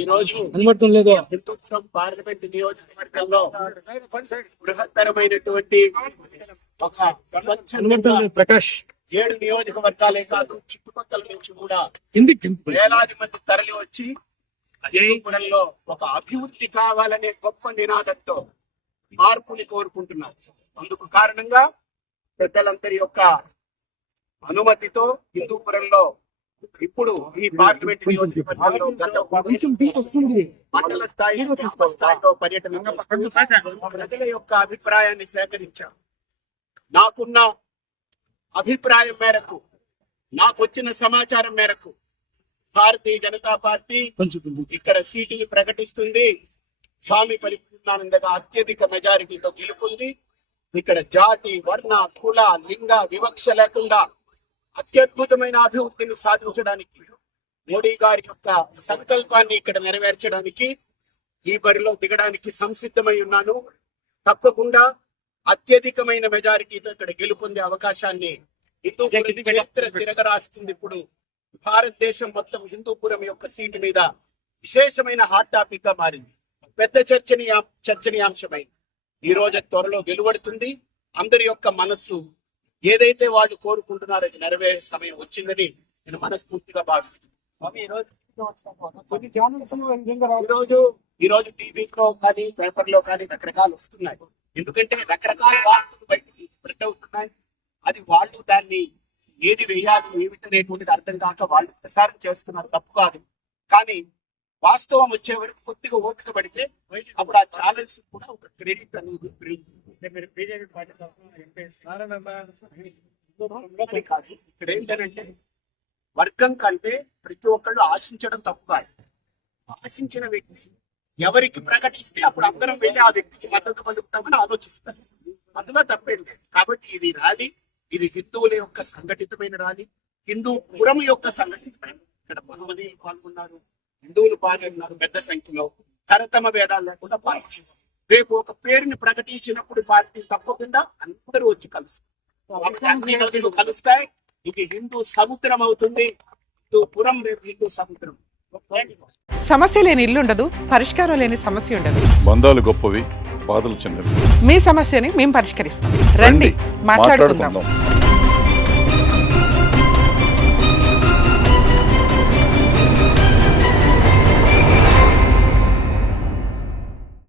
ఈ రోజు హిందూపురం పార్లమెంట్ నియోజకవర్గంలో బృహత్తరమైనటువంటి ఒక ప్రకాష్ 7 నియోజకవర్గాలే కాదు చుట్టుపక్కల నుంచి కూడా వేలాది మంది తరలి వచ్చి హిందూపురంలో ఒక అభివృద్ధి కావాలనే గొప్ప నినాదంతో మార్పుని కోరుకుంటున్నారు. అందుకు కారణంగా పెద్దలందరి యొక్క అనుమతితో హిందూపురంలో ఇప్పుడు ఈ పార్లమెంట్ నియోజకవర్గంలో గత మండల స్థాయి గ్రామ స్థాయిలో పర్యటన ప్రజల యొక్క అభిప్రాయాన్ని సేకరించాం. నాకున్న అభిప్రాయం మేరకు, నాకు వచ్చిన సమాచారం మేరకు భారతీయ జనతా పార్టీ ఇక్కడ సీటుని ప్రకటిస్తుంది. స్వామి పరిపూర్ణానందగా అత్యధిక మెజారిటీతో గెలుపొంది ఇక్కడ జాతి, వర్ణ, కుల, లింగ వివక్ష లేకుండా అత్యద్భుతమైన అభివృద్ధిని సాధించడానికి, మోడీ గారి యొక్క సంకల్పాన్ని ఇక్కడ నెరవేర్చడానికి ఈ బరిలో దిగడానికి సంసిద్ధమై ఉన్నాను. తప్పకుండా అత్యధికమైన మెజారిటీతో ఇక్కడ గెలుపొందే అవకాశాన్ని హిందూపురం చరిత్ర తిరగరాస్తుంది. ఇప్పుడు భారతదేశం మొత్తం హిందూపురం యొక్క సీటు మీద విశేషమైన హాట్ టాపిక్ గా మారింది. పెద్ద చర్చనీయాంశమైంది. ఈ రోజు త్వరలో వెలువడుతుంది. అందరి యొక్క మనస్సు ఏదైతే వాళ్ళు కోరుకుంటున్నారో అది నెరవేరే సమయం వచ్చిందని నేను మనస్ఫూర్తిగా భావిస్తున్నాను. ఈ రోజు టీవీలో కానీ పేపర్లో కానీ రకరకాలు వస్తున్నాయి. ఎందుకంటే రకరకాల వార్తలు బయటకు స్ప్రెడ్ అవుతున్నాయి. అది వాళ్ళు దాన్ని ఏది వేయాలి ఏమిటనేటువంటిది అర్థం కాక వాళ్ళు ప్రసారం చేస్తున్నారు. తప్పు కాదు, కానీ వాస్తవం వచ్చే వరకు కొద్దిగా ఓపిక పడితే అప్పుడు ఆ ఛానల్స్ కూడా ఒక క్రెడిట్ అనేది కాదు. ఇక్కడ ఏంటంటే వర్గం కంటే ప్రతి ఒక్కళ్ళు ఆశించడం తప్పు కాదు. ఆశించిన వ్యక్తి ఎవరికి ప్రకటిస్తే అప్పుడు అందరం వెళ్ళి ఆ వ్యక్తికి మద్దతు పలుకుతామని ఆలోచిస్తారు. అందులో తప్పేం లేదు. కాబట్టి ఇది ర్యాలీ, ఇది హిందువుల యొక్క సంఘటితమైన ర్యాలీ, హిందూపురం యొక్క సంఘటితమైన. ఇక్కడ మహమ్మదీయులు పాల్గొన్నారు, హిందువులు పాల్గొన్నారు పెద్ద సంఖ్యలో, తరతమ భేదాలు లేకుండా పాల్గొన్నారు. రేపు ఒక పేరుని ప్రకటించినప్పుడు పార్టీ తప్పకుండా అందరూ వచ్చి కలుస్తారు. అన్ని నదులు కలుస్తాయి. ఇది హిందూ సముద్రం అవుతుంది. హిందూపురం రేపు హిందూ సముద్రం. సమస్య లేని ఇల్లు ఉండదు, పరిష్కారం లేని సమస్య ఉండదు. బంధాలు గొప్పవి, బాధలు చిన్నవి. మీ సమస్యని మేము పరిష్కరిస్తాం. రండి, మాట్లాడుకుందాం.